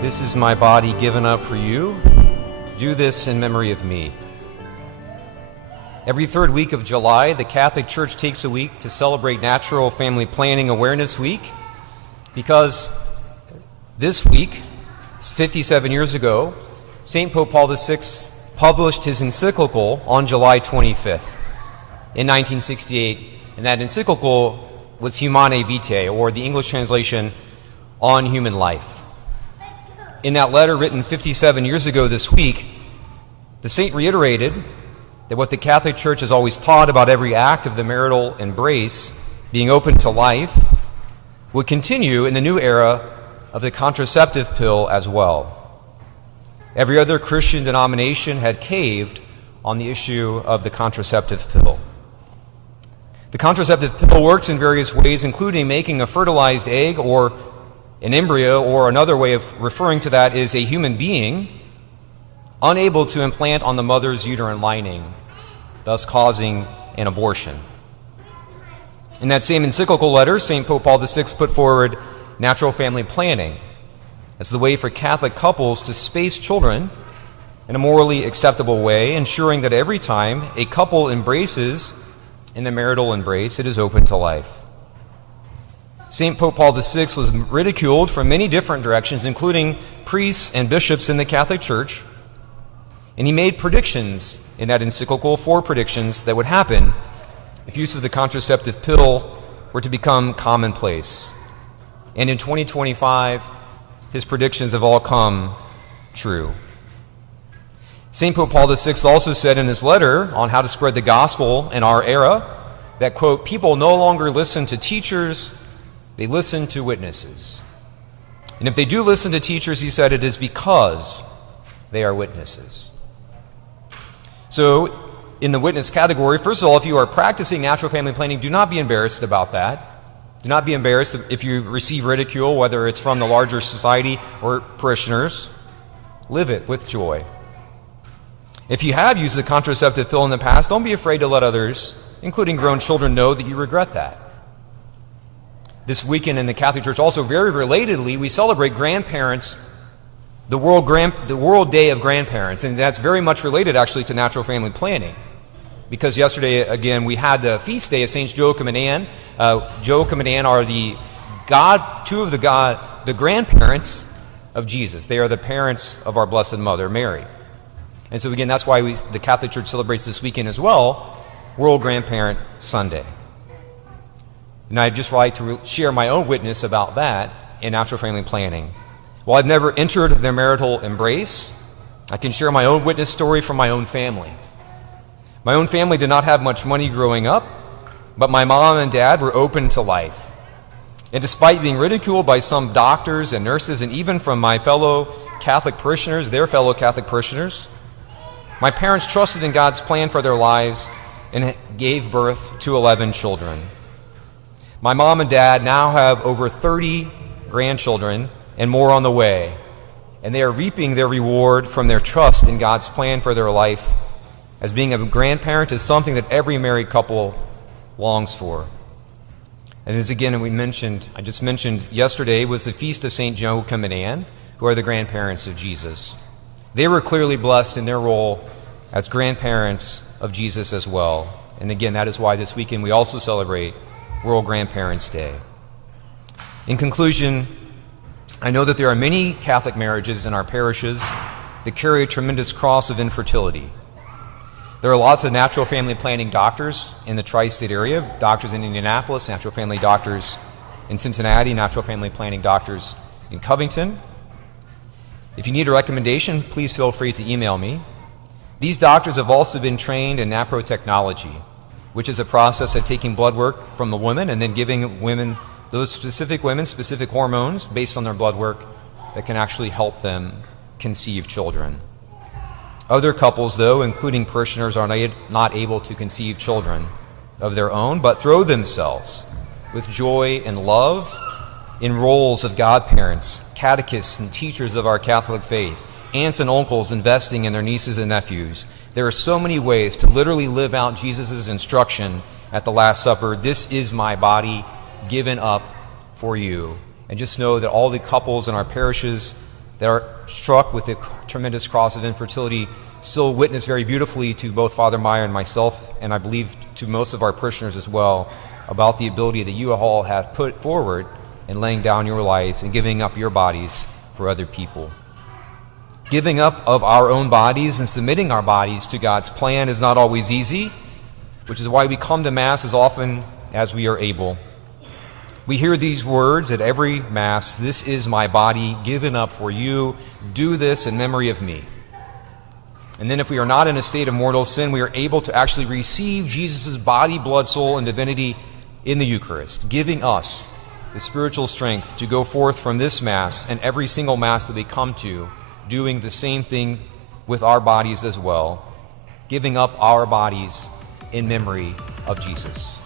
This is my body given up for you. Do this in memory of me. Every third week of July, the Catholic Church takes a week to celebrate Natural Family Planning Awareness Week, because this week, 57 years ago, St. Pope Paul VI published his encyclical on July 25th in 1968, and that encyclical was Humanae Vitae, or the English translation, On Human Life. In that letter written 57 years ago this week, the saint reiterated that what the Catholic Church has always taught about every act of the marital embrace being open to life would continue in the new era of the contraceptive pill as well. Every other Christian denomination had caved on the issue of the contraceptive pill. The contraceptive pill works in various ways, including making a fertilized egg or an embryo, or another way of referring to that is a human being, unable to implant on the mother's uterine lining, thus causing an abortion. In that same encyclical letter, St. Pope Paul VI put forward natural family planning as the way for Catholic couples to space children in a morally acceptable way, ensuring that every time a couple embraces in the marital embrace, it is open to life. St. Pope Paul VI was ridiculed from many different directions, including priests and bishops in the Catholic Church, and he made predictions in that encyclical, 4 predictions that would happen if use of the contraceptive pill were to become commonplace. And in 2025, his predictions have all come true. St. Pope Paul VI also said in his letter on how to spread the gospel in our era that, quote, people no longer listen to teachers, they listen to witnesses. And if they do listen to teachers, he said, it is because they are witnesses. So, in the witness category, first of all, if you are practicing natural family planning, do not be embarrassed about that. Do not be embarrassed if you receive ridicule, whether it's from the larger society or parishioners. Live it with joy. If you have used the contraceptive pill in the past, don't be afraid to let others, including grown children, know that you regret that. This weekend in the Catholic Church, also very relatedly, we celebrate grandparents, the World Day of Grandparents, and that's very much related actually to natural family planning. Because yesterday, again, we had the feast day of Saints Joachim and Anne. Joachim and Anne are the grandparents of Jesus. They are the parents of our Blessed Mother, Mary. And so again, that's why the Catholic Church celebrates this weekend as well, World Grandparent Sunday. And I'd just like to share my own witness about that in natural family planning. While I've never entered their marital embrace, I can share my own witness story from my own family. My own family did not have much money growing up, but my mom and dad were open to life. And despite being ridiculed by some doctors and nurses, and even from my fellow Catholic parishioners, their fellow Catholic parishioners, my parents trusted in God's plan for their lives and gave birth to 11 children. My mom and dad now have over 30 grandchildren and more on the way, and they are reaping their reward from their trust in God's plan for their life, as being a grandparent is something that every married couple longs for. And as again I just mentioned yesterday, was the feast of Saint Joachim and Anne, who are the grandparents of Jesus. They were clearly blessed in their role as grandparents of Jesus as well. And again, that is why this weekend we also celebrate World Grandparents' Day. In conclusion, I know that there are many Catholic marriages in our parishes that carry a tremendous cross of infertility. There are lots of natural family planning doctors in the tri-state area, doctors in Indianapolis, natural family doctors in Cincinnati, natural family planning doctors in Covington. If you need a recommendation, please feel free to email me. These doctors have also been trained in naprotechnology, which is a process of taking blood work from the women and then giving those specific women specific hormones based on their blood work that can actually help them conceive children. Other couples, though, including parishioners, are not able to conceive children of their own, but throw themselves with joy and love in roles of godparents, catechists, and teachers of our Catholic faith, aunts and uncles investing in their nieces and nephews. There are so many ways to literally live out Jesus' instruction at the Last Supper. This is my body given up for you. And just know that all the couples in our parishes that are struck with the tremendous cross of infertility still witness very beautifully to both Father Meyer and myself, and I believe to most of our parishioners as well, about the ability that you all have put forward in laying down your lives and giving up your bodies for other people. Giving up of our own bodies and submitting our bodies to God's plan is not always easy, which is why we come to Mass as often as we are able. We hear these words at every Mass: "This is my body given up for you. Do this in memory of me." And then if we are not in a state of mortal sin, we are able to actually receive Jesus' body, blood, soul, and divinity in the Eucharist, giving us the spiritual strength to go forth from this Mass and every single Mass that we come to, doing the same thing with our bodies as well, giving up our bodies in memory of Jesus.